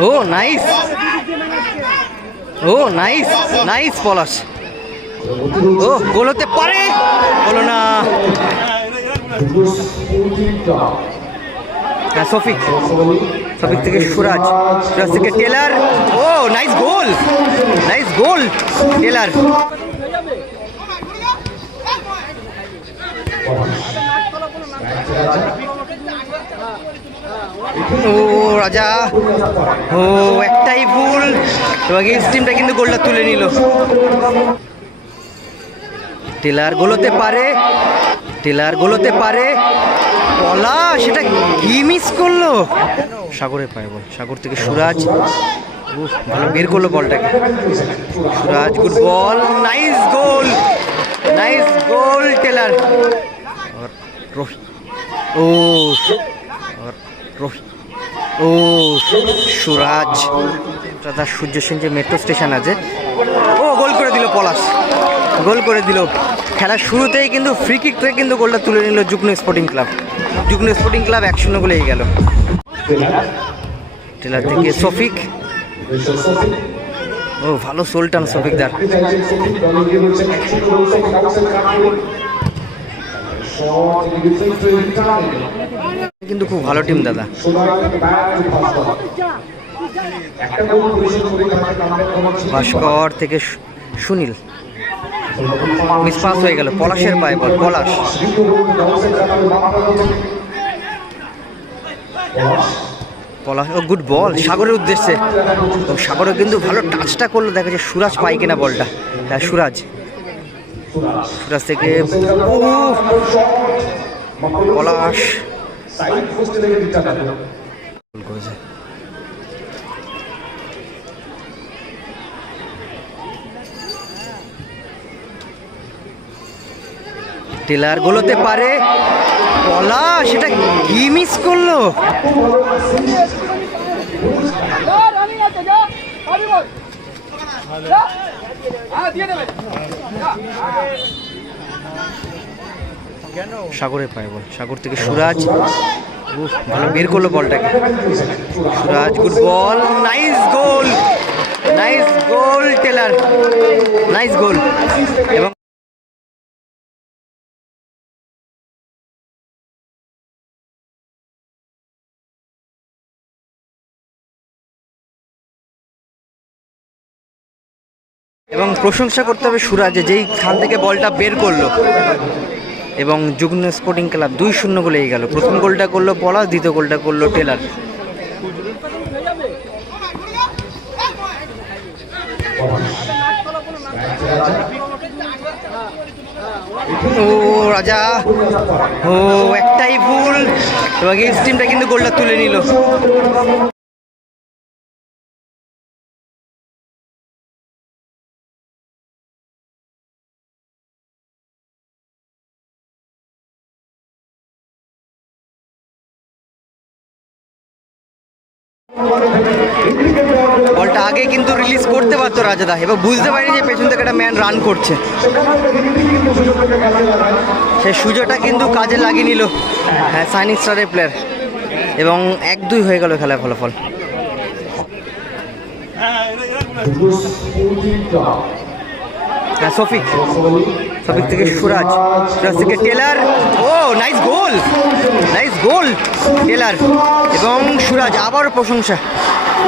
ও nice ও nice nice Palash ও goal হতে পারে। বলো না। হ্যাঁ সফিক সফিক থেকে সুরাজ। সুরাজ থেকে টেলার। ও nice goal nice goal Taylor. ও রাজা, ও একটাই ভুল। টিমটা কিন্তু গোলটা তুলে নিল। টেলার গোলোতে পারে, টেলার গোলোতে পারে। পলা, সেটা কি মিস করল? সাগরে পায় বল, সাগর থেকে সুরাজ। ভালো বের করল বলটাকে। Suraj good ball nice goal nice goal Taylor. और ও, সুরাজ। দাদা সূর্য সেন যে মেট্রো স্টেশন আছে। ও, গোল করে দিল পলাশ। গোল করে দিল। খেলার শুরুতেই কিন্তু ফ্রি কিক থেকে কিন্তু গোলটা তুলে নিল যুগ্ন স্পোর্টিং ক্লাব যুগ্ন স্পোর্টিং ক্লাব এক শূন্য গোলে গেল। টেলার থেকে সফিক ও, ভালো সোলটান সফিকদার কিন্তু খুব ভালো টিম, দাদা। ভাস্কর থেকে সুনীল। মিস পাস হয়ে গেল, পলাশের পায়ে বল, পলাশ। পলাশ, ও গুড বল, সাগরের উদ্দেশ্যে। সাগরও কিন্তু ভালো টাচটা করল, দেখা যায় সুরাজ পাই কিনা বলটা। হ্যাঁ সুরাজ। সুরাজ থেকে পলাশ টেলার গোলতে পারে। পলা সেটা কি মিস করল? রানিং সাগরে পায় বল। সাগর থেকে সুরাজ। ভালো বের করল বলটাকে। Suraj good ball nice goal nice goal Taylor nice goal এবং এবং প্রশংসা করতে হবে সুরাজ যেই খান থেকে বলটা বের করল। এবং যুগ্ন স্পোর্টিং ক্লাব দুই শূন্য গোলে এগিয়ে গেল। প্রথম গোলটা করল পলাশ, দ্বিতীয় গোলটা করল টেলার। ও রাজা, ও একটাই ভুল। এবং এই টিমটা কিন্তু গোলটা তুলে নিল। বলটা আগে কিন্তু রিলিজ করতে পারতো রাজাদা এবার বুঝতে পারিনি যে পেছন থেকে একটা ম্যান রান করছে। সে সুযোগটা কিন্তু কাজে লাগিয়ে নিল হ্যাঁ সাইনিং স্টারের প্লেয়ার এবং এক দুই হয়ে গেল খেলার ফলাফল। হ্যাঁ সফিক। সফিক থেকে সুরাজ। সুরাজ থেকে টেলার। ও nice goal nice goal Taylor. এবং সুরাজ আবার প্রশংসা।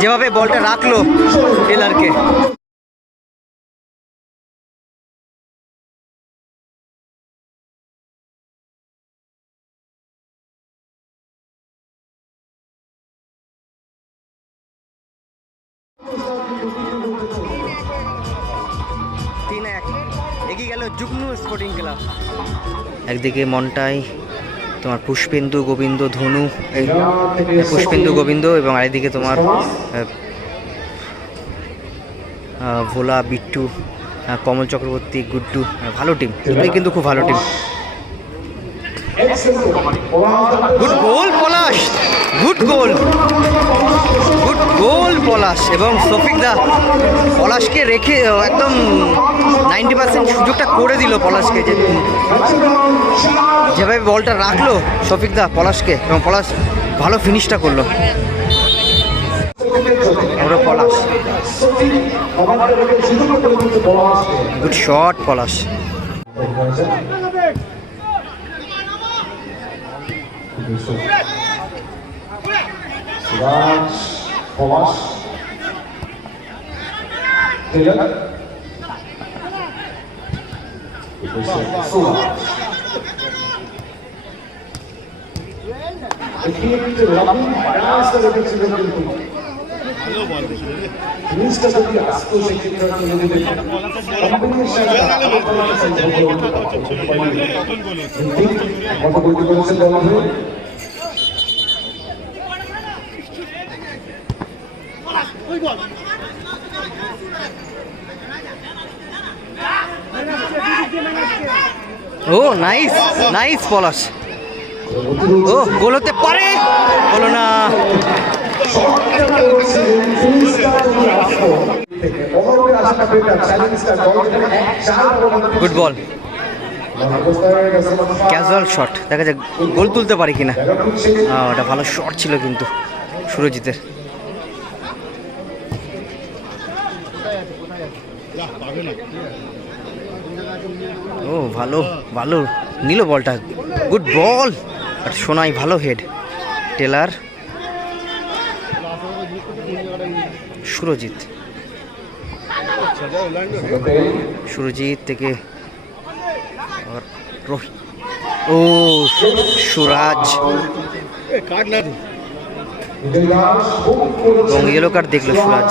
যেভাবে বলটা রাখল টেলারকে। তিন এক এগিয়ে গেল যুগ্ম স্পোর্টিং ক্লাব। একদিকে মনটাই তোমার পুষ্পেন্দু গোবিন্দ ধনু এই পুষ্পেন্দু গোবিন্দ এবং আরেকদিকে তোমার ভোলা বিট্টু কমল চক্রবর্তী গুড্ডু ভালো টিম দুটোই কিন্তু খুব ভালো team good goal Palash good goal good goal Palash এবং দা। পলাশকে রেখে একদম নাইনটি পার্সেন্ট সুযোগটা করে দিল পলাশকে যে যেভাবে বলটা রাখল দা পলাশকে এবং পলাশ ভালো ফিনিশটা করল। Palash. Good shot Palash. Suraj, Thomas. Taylor. Suraj. একটি লাভি ব্যালেন্স রেখেছিলেন কিন্তু জিনিসটা যদি আসতো সেক্ষেত্রে কম্বিনেশন বলা ও নাইস নাইস পলাশ ও, গোল হতে পারে। হলো না। গুড বল ক্যাজুয়াল শট দেখা যাক, গোল তুলতে পারি কিনা। ওটা ভালো শট ছিল কিন্তু সুরজিতের। ও ভালো ভালো। নিল বলটা। Good ball. আর সোনাই ভালো হেড। টেলার। সুরজিৎ। সুরজিৎ থেকে রোহিত। ও সুরাজ। এবং ইয়েলো কার্ড দেখল সুরাজ।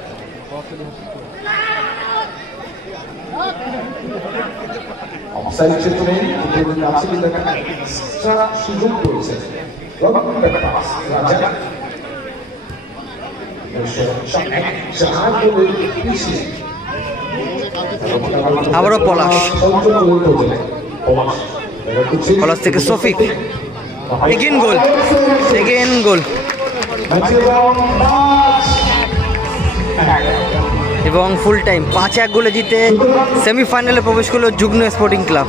ক্ষেত্রে এক্সট্রা সুযোগ রয়েছে। আবারও পলাশ। পলাশ পলাশ থেকে Shafiq. Again goal. Again goal. এবং ফুল টাইম পাঁচ এক গোলে জিতে সেমিফাইনালে প্রবেশ করল যুগ্ন স্পোর্টিং ক্লাব